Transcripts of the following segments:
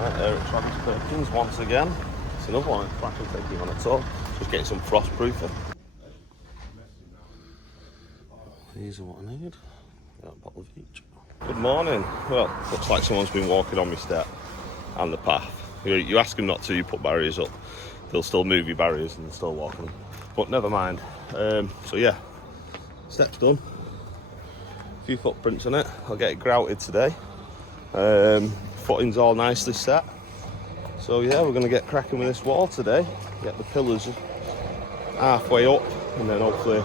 Travis Perkins once again. It's another one. It's back and taking on a tour. Just getting some frost proofing. These are what I need. Got a bottle of each. Good morning. Well, looks like someone's been walking on my step and the path. You ask them not to, you put barriers up. They'll still move your barriers and they'll still walk on them. But never mind. So yeah, steps done. A few footprints on it. I'll get it grouted today. Footing's all nicely set. So yeah, we're going to get cracking with this wall today. Get the pillars halfway up and then hopefully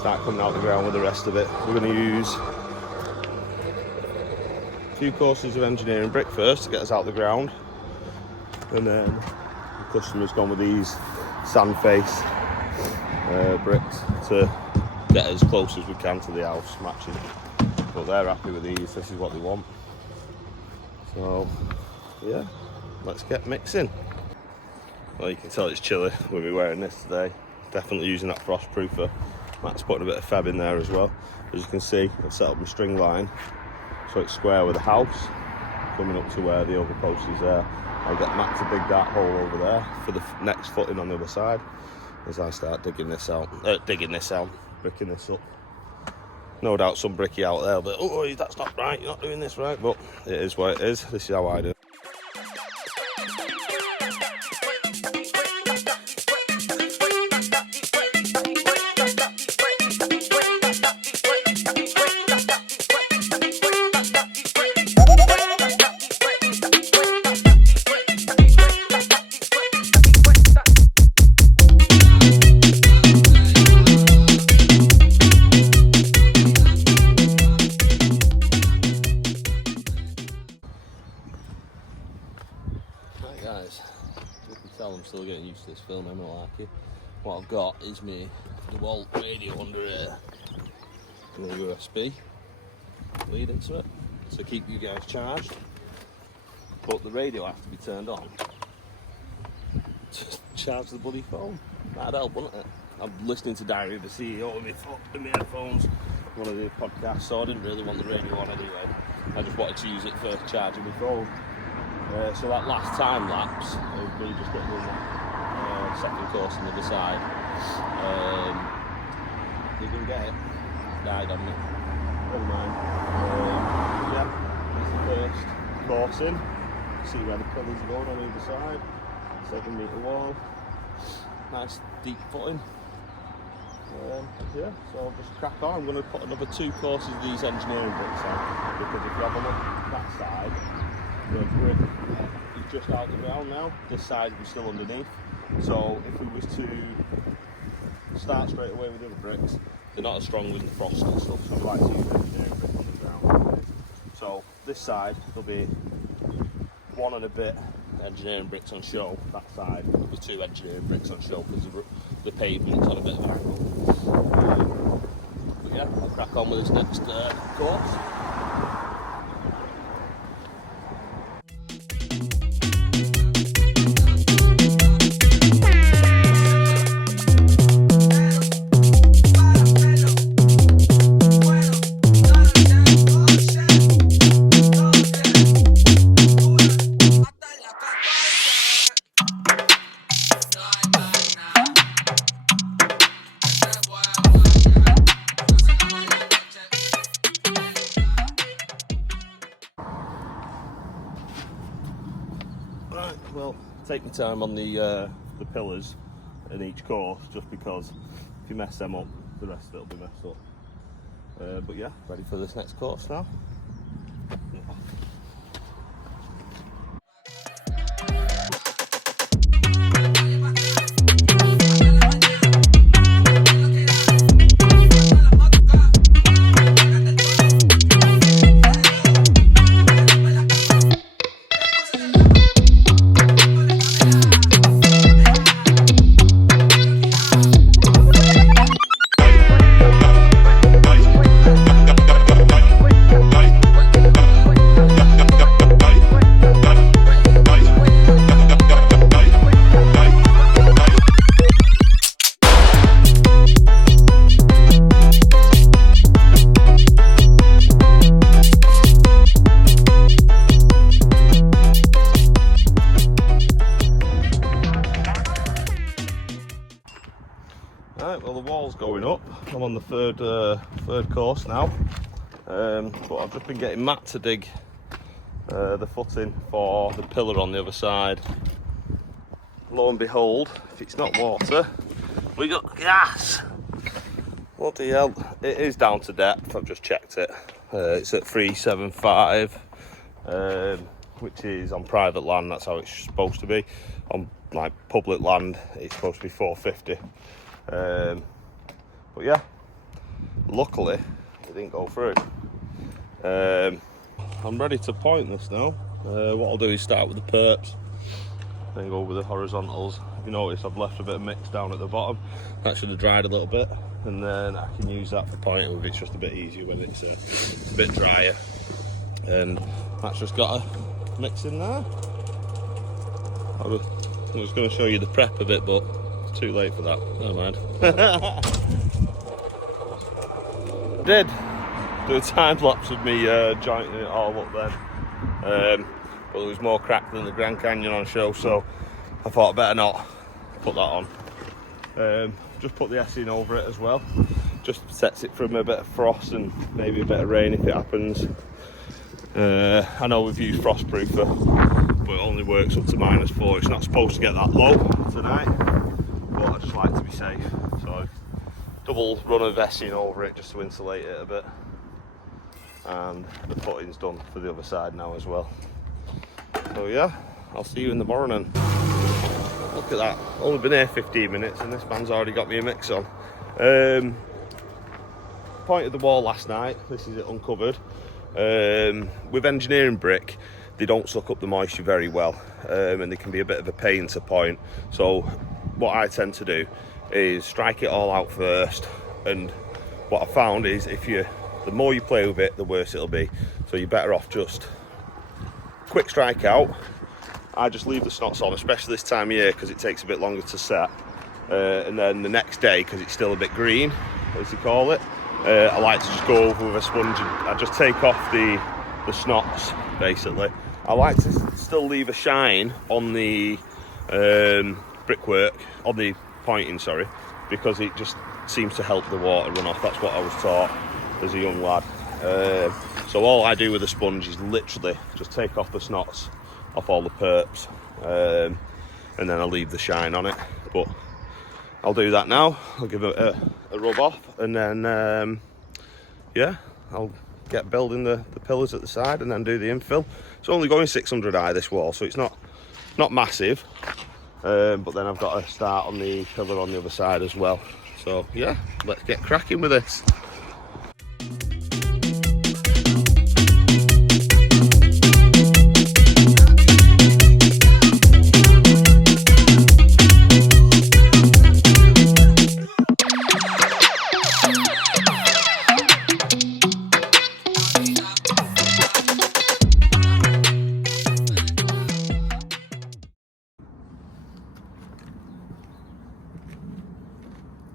start coming out the ground with the rest of it. We're going to use a few courses of engineering brick first to get us out the ground. And then the customer's gone with these sand face bricks to get as close as we can to the house, matching. But they're happy with these, this is what they want. So yeah, let's get mixing. Well, you can tell it's chilly with me wearing this today. Definitely using that frost proofer. Matt's putting a bit of fab in there as well. As you can see, I've set up my string line so it's square with the house, coming up to where the overpost is there. I'll get Matt to dig that hole over there for the next footing on the other side as I start digging this out, bricking this up. No doubt some bricky out there, but oh, that's not right, you're not doing this right, but it is what it is. This is how I do it. Guys, you can tell I'm still getting used to this film, I'm not like it. What I've got is me DeWalt radio under here, and a USB lead into it to keep you guys charged. But the radio has to be turned on to charge the bloody phone. That'd help, wouldn't it? I'm listening to Diary of the CEO in my headphones, one of the podcasts, so I didn't really want the radio on anyway. I just wanted to use it for charging my phone. So that last time lapse of me just getting in that second course on the other side, you can get it. Died on me. Never mind. Yeah, this is the first course in. See where the pillars are going on either side. 7 metre wall. Nice deep footing. Yeah, so I'll just crack on. I'm going to put another 2 courses of these engineering bricks on, because if you have a look at that side, the brick is just out of the ground now. This side is still underneath. So if we was to start straight away with the other bricks, they're not as strong with the frost and stuff. So I'd like to use engineering brick on the ground. So this side there'll be 1 and a bit engineering bricks on show. That side there'll be 2 engineering bricks on show because the pavement's on a bit of an angle. But yeah, I'll crack on with this next course. Right, well, take your time on the pillars in each course, just because if you mess them up, the rest of it will be messed up. But yeah, ready for this next course now. wall's going up. I'm on the third course now, but I've just been getting Matt to dig the footing for the pillar on the other side. Lo and behold, if it's not water, we got gas. Bloody hell, it is down to depth. I've just checked it. It's at 375, which is on private land. That's how it's supposed to be. On like public land, it's supposed to be 450. But yeah, luckily it didn't go through. I'm ready to point this now. What I'll do is start with the perps, then go with the horizontals. If you notice, I've left a bit of mix down at the bottom. That should have dried a little bit, and then I can use that for pointing with. It's just a bit easier when it's a bit drier. And that's just got a mix in there. I was going to show you the prep of it, but it's too late for that. Never mind. Did do a time lapse of me jointing it all up then, but there was more crack than the Grand Canyon on show, so I thought I'd better not put that on. Just put the S in over it as well, just protects it from a bit of frost and maybe a bit of rain if it happens. I know we've used frostproofer, but it only works up to -4. It's not supposed to get that low tonight, but I just like to be safe, so double run of vessing over it just to insulate it a bit. And the footing's done for the other side now as well. So yeah, I'll see you in the morning. Look at that, only been here 15 minutes and this man's already got me a mix on. Pointed the wall last night. This is it uncovered. With engineering brick, they don't suck up the moisture very well, and they can be a bit of a pain to point. So what I tend to do is strike it all out first, and what I found is the more you play with it, the worse it'll be. So you're better off just quick strike out. I just leave the snots on, especially this time of year, because it takes a bit longer to set, and then the next day, because it's still a bit green, as you call it, I like to just go over with a sponge and I just take off the snots, basically. I like to still leave a shine on the brickwork, on the pointing, sorry, because it just seems to help the water run off. That's what I was taught as a young lad. So all I do with a sponge is literally just take off the snots off all the perps, and then I leave the shine on it. But I'll do that now. I'll give it a rub off, and then yeah, I'll get building the pillars at the side and then do the infill. It's only going 600 high, this wall, so it's not massive, but then I've got to start on the pillar on the other side as well. So yeah, let's get cracking with this.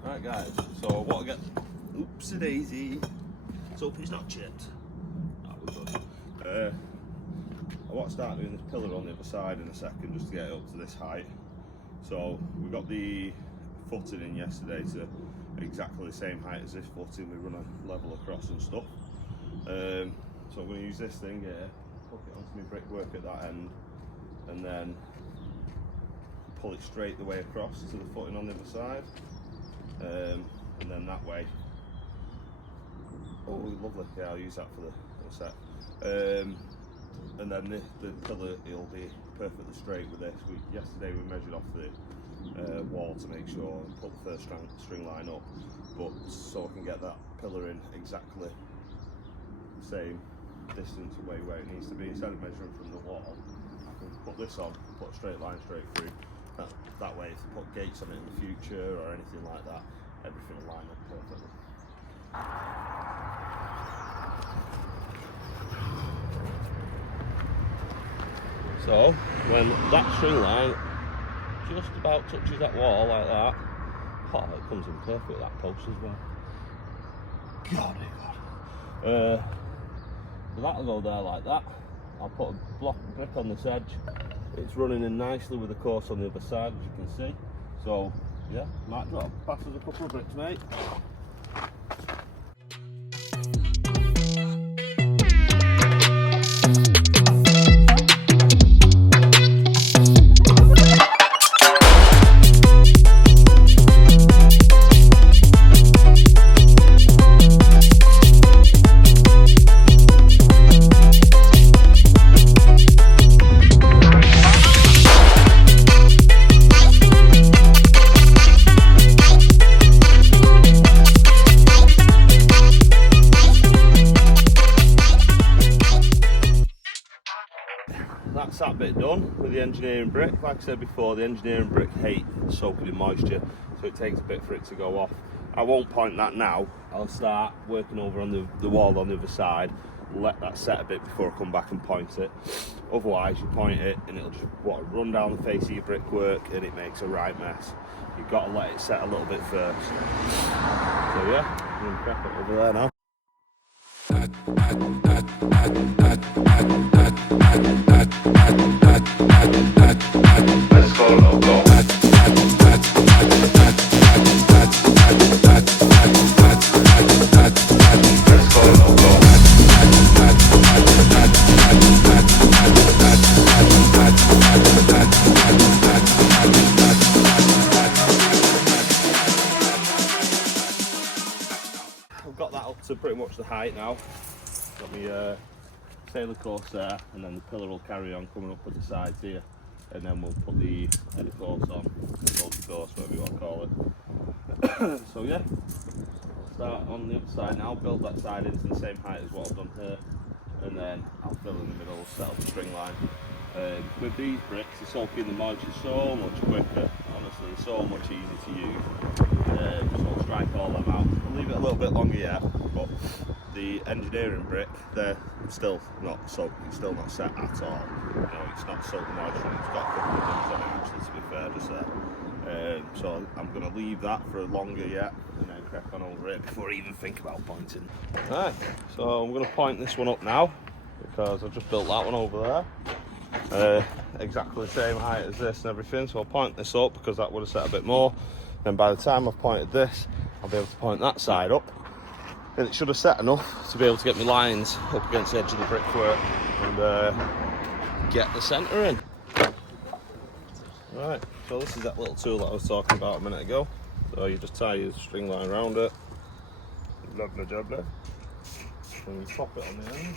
Right guys, so what I get, oopsie daisy, let's hope it's not chipped. That was good. I want to start doing this pillar on the other side in a second, just to get it up to this height. So we got the footing in yesterday to exactly the same height as this footing. We run a level across and stuff. So I'm going to use this thing here, hook it onto my brickwork at that end, and then pull it straight the way across to the footing on the other side. And then that way, oh lovely, yeah, I'll use that for the set. And then the pillar, it'll be perfectly straight with this. Yesterday we measured off the wall to make sure and put the first string line up, but so I can get that pillar in exactly the same distance away where it needs to be. Instead of measuring from the wall, I can put this on, put a straight line straight through. That way, if you put gates on it in the future or anything like that, everything will line up perfectly. So, when that string line just about touches that wall like that, oh, it comes in perfect with that post as well. God, God. So that'll go there like that. I'll put a block of brick on this edge. It's running in nicely with the course on the other side, as you can see. So Yeah, might drop. Pass us a couple of bricks, mate. That's that bit done with the engineering brick. Like I said before, the engineering brick hate soaking in moisture, so it takes a bit for it to go off. I won't point that now. I'll start working over on the wall on the other side, let that set a bit before I come back and point it. Otherwise you point it and it'll just run down the face of your brickwork and it makes a right mess. You've got to let it set a little bit first. So yeah, I'm going to crack it over there now. Let's go loco. Let's go loco. I've got that up to pretty much the height now. Got me sailor course there, and then the pillar will carry on coming up at the sides here, and then we'll put the header course on, soldier course, whatever you want to call it. So yeah, I'll start on the other side now, build that side into the same height as what I've done here, and then I'll fill in the middle, set up the string line. With these bricks, they soak in the moisture so much quicker. Honestly, they're so much easier to use. Just I'll strike all them out. I'll leave it a little bit longer yet, but the engineering brick, they're still not soaked. It's still not set at all. You know, it's not soaked in moisture. It's got a couple of things on it, actually, to be fair, just there. So I'm going to leave that for longer yet, and then crack on over it before I even think about pointing. Right, so I'm going to point this one up now, because I've just built that one over there. Exactly the same height as this and everything, so I'll point this up because that would have set a bit more. Then by the time I've pointed this, I'll be able to point that side up, and it should have set enough to be able to get my lines up against the edge of the brickwork and get the centre in. Right, so this is that little tool that I was talking about a minute ago. So you just tie your string line around it, lovely jubbly, and you pop it on the end.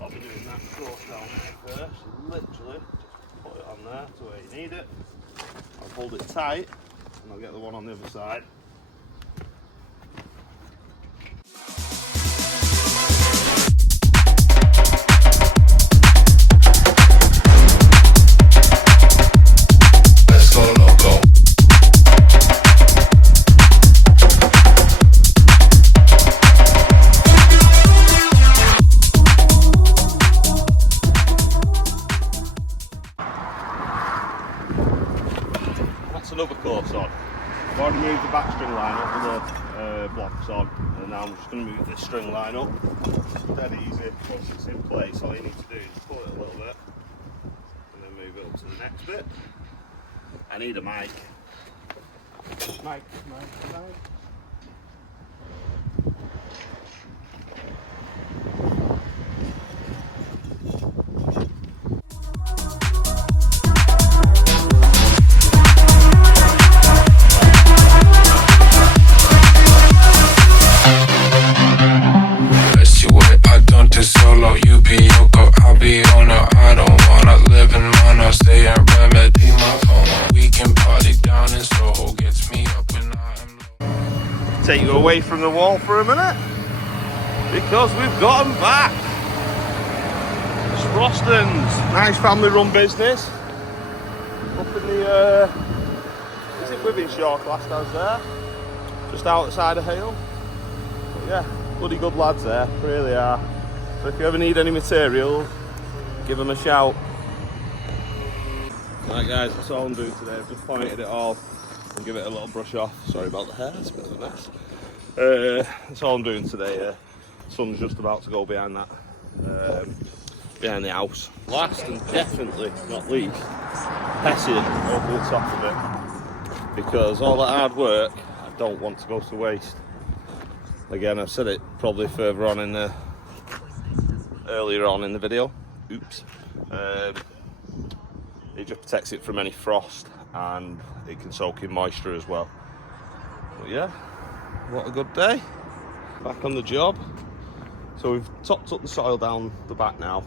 I'll be doing that course down there first. Literally just put it on there to where you need it. I'll hold it tight and I'll get the one on the other side. Let's go loco. That's another course on. I've already moved the back string line up with the blocks on, and now I'm just going to move this string line up. It's dead easy. Once it's in place, all you need to do is pull it a little bit and then move it up to the next bit. I need a mic. Mic. Solo, you be Yoko, I'll be on her. I don't wanna live in mono, stay in remedy my phone. We can party down in Soho, gets me up when I'm low. Take you away from the wall for a minute, because we've got them back. Sproston's, nice family run business. Up in the, is it Withenshaw class down there? Just outside of Hale. But yeah, bloody good lads there, really are. So if you ever need any materials, give them a shout. Right guys, that's all I'm doing today. I've just pointed it all and give it a little brush off. Sorry about the hair, it's a bit of a mess. That's all I'm doing today. Sun's just about to go behind that, behind the house. Last and definitely not least, hessian over the top of it, because all that hard work I don't want to go to waste. Again, I've said it probably further on in the earlier on in the video. Oops. It just protects it from any frost, and it can soak in moisture as well. But yeah, what a good day. Back on the job. So we've topped up the soil down the back now,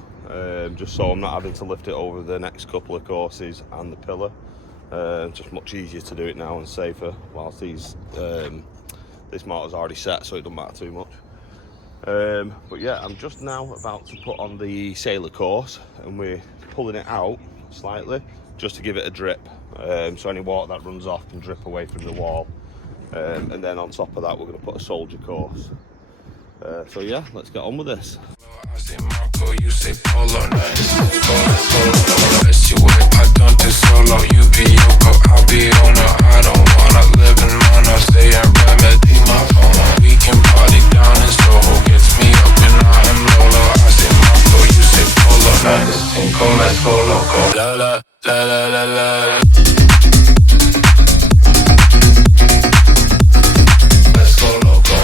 just so I'm not having to lift it over the next couple of courses and the pillar. Just much easier to do it now and safer, whilst this motor's already set, so it doesn't matter too much. But yeah, I'm just now about to put on the sailor course, and we're pulling it out slightly just to give it a drip, so any water that runs off can drip away from the wall. And then on top of that, we're going to put a soldier course. So yeah, let's get on with this. I say Marco, you say Polo, nice. Let's you wait, I don't do solo. You be Yoko, I'll be owner. I don't wanna live in mono. Stay in remedy, my phone. We can party down in Soho. Gets me up and I am Lolo. I say Marco, you say Polo, nice. Go, let's go loco. La la la la la la. Let's go loco.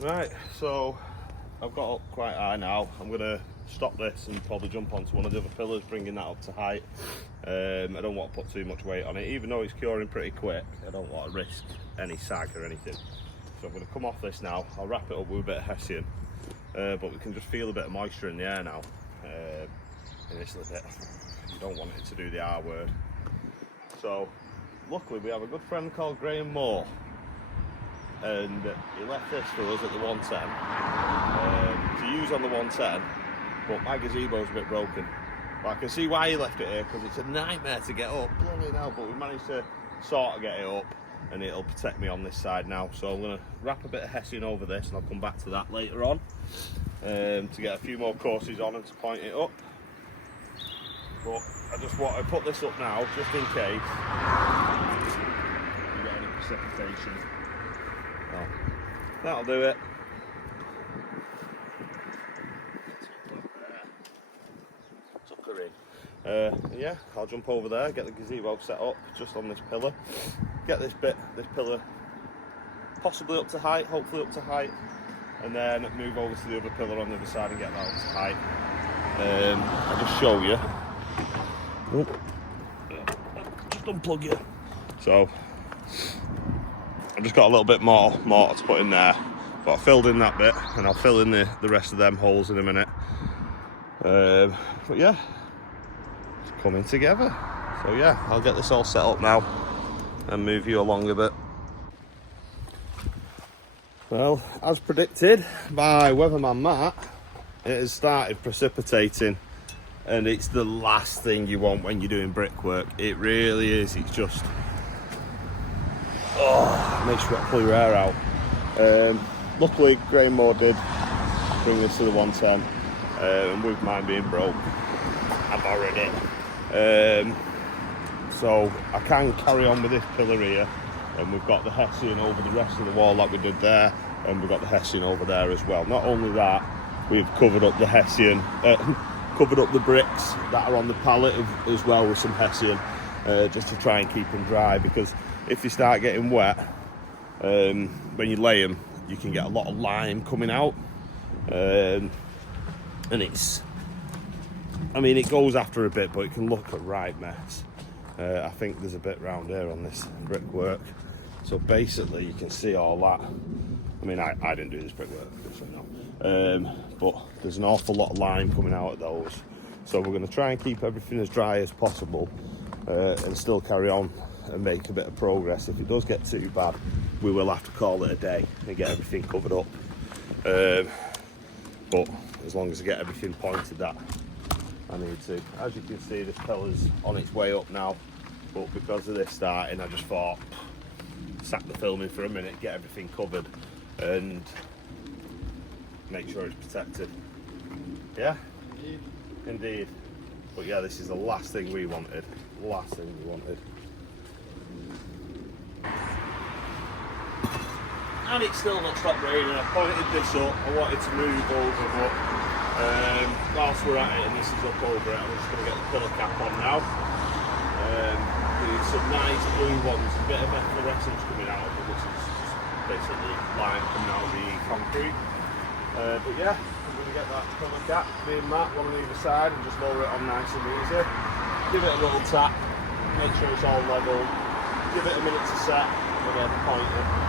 Right, so I've got up quite high now. I'm going to stop this and probably jump onto one of the other pillars, bringing that up to height. I don't want to put too much weight on it, even though it's curing pretty quick. I don't want to risk any sag or anything. So I'm going to come off this now. I'll wrap it up with a bit of hessian, but we can just feel a bit of moisture in the air now. In this little bit, you don't want it to do the R word. So luckily we have a good friend called Graham Moore, and he left this for us at the 110 to use on the 110, but my gazebo's a bit broken. But I can see why he left it here, because it's a nightmare to get up, bloody hell, but we managed to sort of get it up, and it'll protect me on this side now. So I'm going to wrap a bit of hessian over this, and I'll come back to that later on, to get a few more courses on and to point it up. But I just want to put this up now, just in case you get any precipitation. Oh, that'll do it. Tuck her in. Yeah, I'll jump over there, get the gazebo set up just on this pillar, get this pillar possibly up to height, hopefully up to height, and then move over to the other pillar on the other side and get that up to height. I'll just show you. Oh, just unplug you. So I've just got a little bit more mortar to put in there, but I filled in that bit, and I'll fill in the rest of them holes in a minute. But yeah, it's coming together. So yeah, I'll get this all set up now and move you along a bit. Well, as predicted by weatherman Matt, it has started precipitating, and it's the last thing you want when you're doing brickwork. It really is. It's just, oh, makes you want to pull your hair out. Luckily, Graham Moore did bring this to the 110, and with mine being broke, I borrowed it. So I can carry on with this pillar here, and we've got the hessian over the rest of the wall like we did there, and we've got the hessian over there as well. Not only that, we've covered up the hessian, covered up the bricks that are on the pallet as well with some hessian, just to try and keep them dry, because if they start getting wet, when you lay them, you can get a lot of lime coming out, and it's, I mean, it goes after a bit, but it can look a right mess. I think there's a bit round here on this brickwork, so basically you can see all that. I mean, I didn't do this brickwork, so no. But there's an awful lot of lime coming out of those, so we're going to try and keep everything as dry as possible, and still carry on and make a bit of progress. If it does get too bad, we will have to call it a day and get everything covered up, but as long as I get everything pointed at, I need to. As you can see, this pillar's on its way up now, but because of this starting, I just thought, sack the filming for a minute, get everything covered, and make sure it's protected. Yeah? Indeed. But yeah, this is the last thing we wanted. Last thing we wanted. And it's still not stopped raining. I pointed this up. I wanted to move over, but whilst we're at it and this is up over it, I'm just going to get the pillar cap on now. With some nice blue ones, a bit of efflorescence coming out of it, which is just basically lime coming out of the concrete. But yeah, I'm going to get that pillar cap, me and Matt, one on either side, and just lower it on nice and easy. Give it a little tap, make sure it's all level, give it a minute to set, and then point it.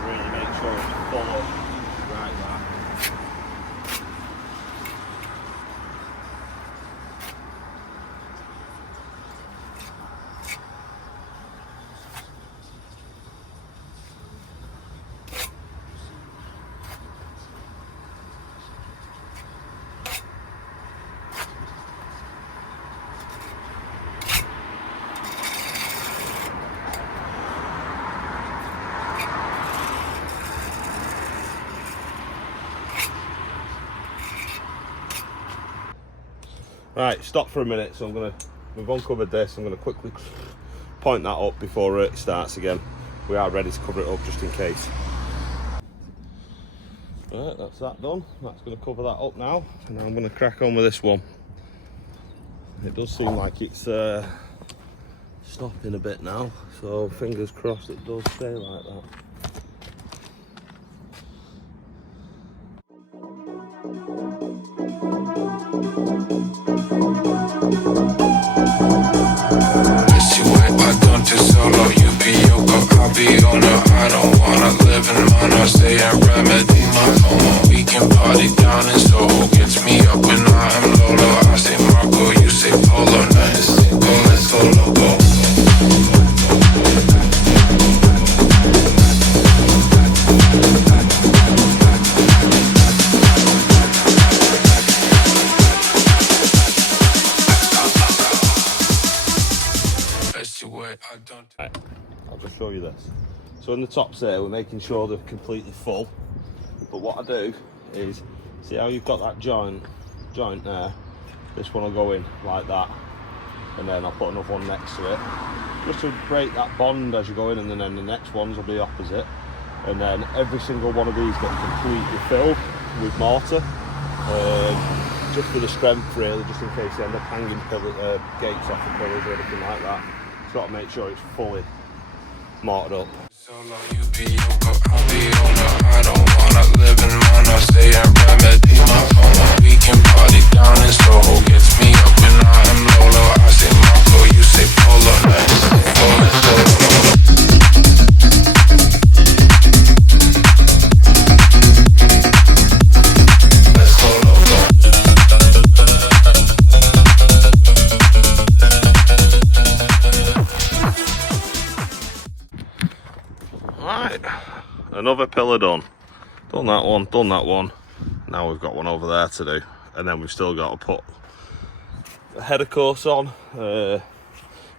Really make sure it's full up, right there. Right, stop for a minute, so we've uncovered this, I'm going to quickly point that up before it starts again. We are ready to cover it up just in case. Right, that's that done. That's going to cover that up now, and I'm going to crack on with this one. It does seem like it's stopping a bit now, so fingers crossed it does stay like that. Solo, you be Yoko, I'll be owner. I don't wanna live in mono, stay and remedy my FOMO. We can party down in Soho, gets me up when I am Lolo. I say Marco, you say Polo, nice, let's go loco. Right, I'll just show you this. So in the tops there, we're making sure they're completely full. But what I do is, see how you've got that joint there? This one will go in like that, and then I'll put another one next to it, just to break that bond as you go in, and then the next ones will be opposite. And then every single one of these get completely filled with mortar, just for the strength really, just in case they end up hanging gates off the pillars or anything like that. Got to make sure it's fully mortared up. Solo, you be Yoko, I'll be owner. I don't wanna live in mono, stay and remedy my FOMO. We can party down in Soho, gets me up when I am Lolo. I say Marco, you say Polo, nice, let's go loco. Right, another pillar done. Done that one. Now we've got one over there to do, and then we've still got to put a header course on,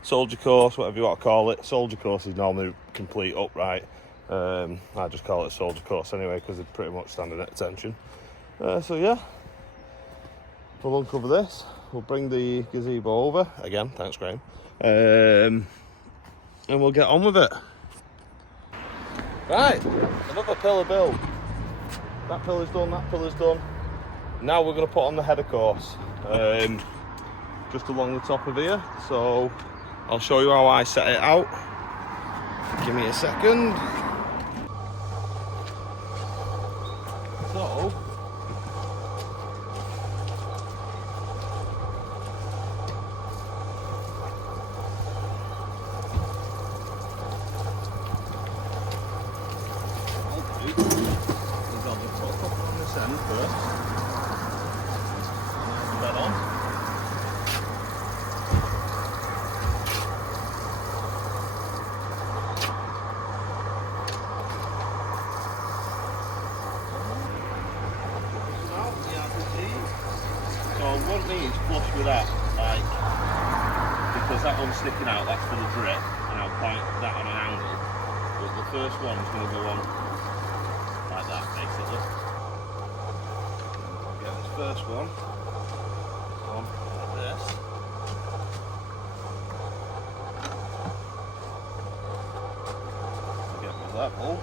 soldier course, whatever you want to call it. Soldier course is normally complete upright. I just call it soldier course anyway because they're pretty much standing at attention. So yeah, we'll uncover this. We'll bring the gazebo over again. Thanks, Graham. And we'll get on with it. Right, another pillar build. That pillar's done, that pillar's done. Now we're going to put on the header course, just along the top of here. So I'll show you how I set it out. Give me a second. So, want these flush with that, like, because that one's sticking out, that's for the drip, and I'll point that on an angle. But the first one's going to go on like that, basically. I'll get this first one on like this. Get my level.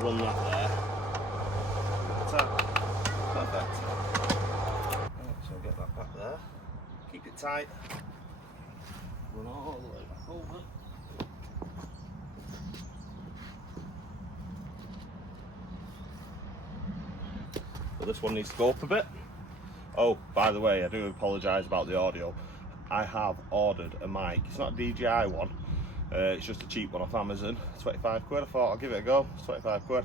Run that there. Perfect. Right, so get that back there. Keep it tight. Run all the way back over. So this one needs to go up a bit. Oh, by the way, I do apologise about the audio. I have ordered a mic. It's not a DJI one. It's just a cheap one off Amazon, 25 quid. I thought I'll give it a go. It's 25 quid.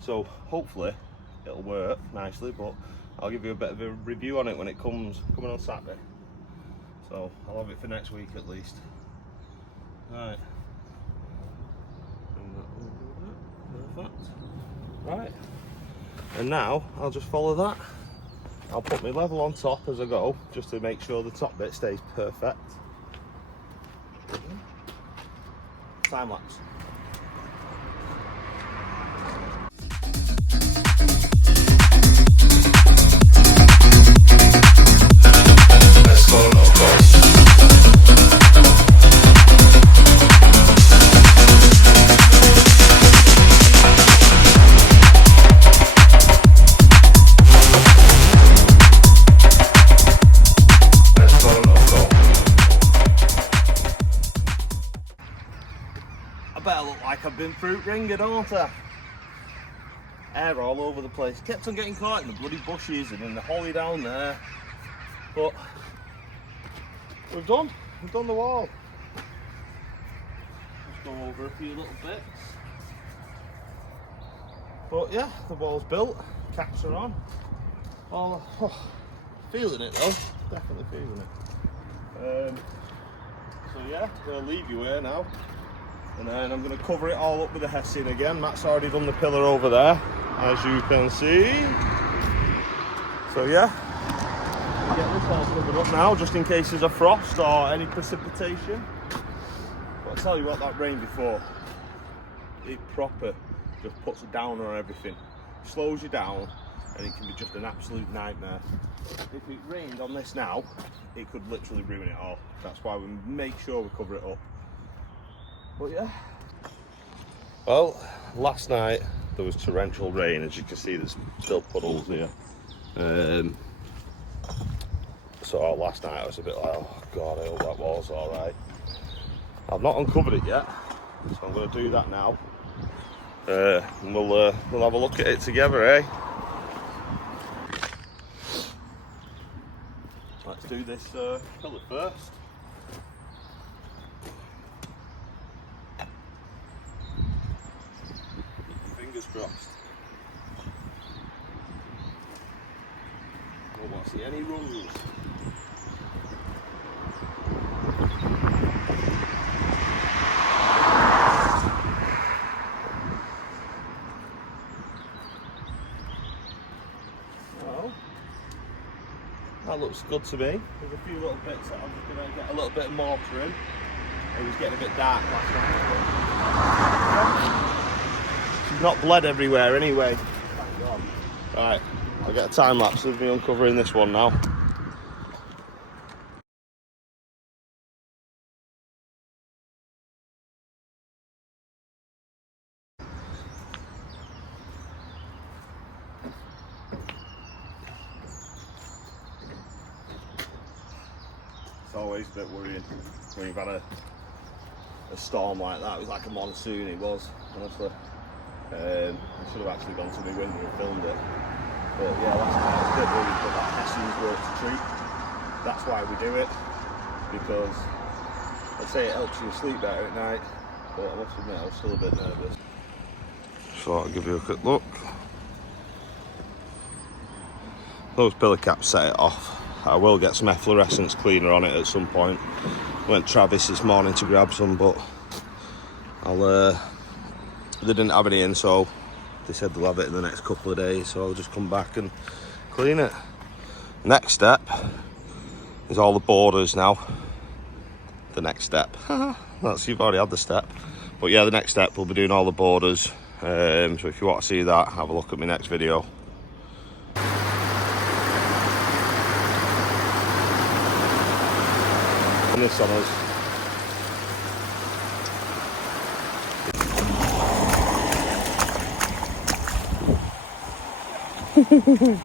So hopefully it'll work nicely, but I'll give you a bit of a review on it when it coming on Saturday. So I'll have it for next week at least. Right. Perfect. Right. And now I'll just follow that. I'll put my level on top as I go, just to make sure the top bit stays perfect. Time lapse. Let's go loco. I better look like I've been fruit ringing, don't I? Air all over the place. Kept on getting caught in the bloody bushes and in the holly down there. But we've done the wall. Just go over a few little bits. But yeah, the wall's built, caps are on. Feeling it though, definitely feeling it. So yeah, I'll leave you here now. And then I'm going to cover it all up with the hessian again. Matt's already done the pillar over there, as you can see. So yeah, I'll get this all covered up now, just in case there's a frost or any precipitation. But I'll tell you what, that rain before, it proper just puts a downer on everything. Slows you down, and it can be just an absolute nightmare. If it rained on this now, it could literally ruin it all. That's why we make sure we cover it up. But yeah. Well, last night there was torrential rain. As you can see, there's still puddles here. So last night I was a bit like, oh god, I hope that wall's alright. I've not uncovered it yet, so I'm going to do that now. And we'll have a look at it together, eh? Let's do this pillar first. Fingers crossed. I don't want to see any rungs. Well, that looks good to me. There's a few little bits that I'm just going to get a little bit of mortar in. It was getting a bit dark last night. She's not bled everywhere anyway. Thank God. Right, I'll get a time lapse of me uncovering this one now. It's always a bit worrying when you've had a storm like that. It was like a monsoon, it was, honestly. I should have actually gone to my window and filmed it. But yeah, last night I was a bit worried about that Hessian's work to treat. That's why we do it, because I'd say it helps you sleep better at night, but I must admit I was still a bit nervous. So I'll give you a quick look. those pillar caps set it off. I will get some efflorescence cleaner on it at some point. Went Travis this morning to grab some, but they didn't have any in, so they said they'll have it in the next couple of days, so I'll just come back and clean it. Next step is all the borders now. The next step. You've already had the step. But yeah, the next step we'll be doing all the borders. So if you want to see that, have a look at my next video. And this on us.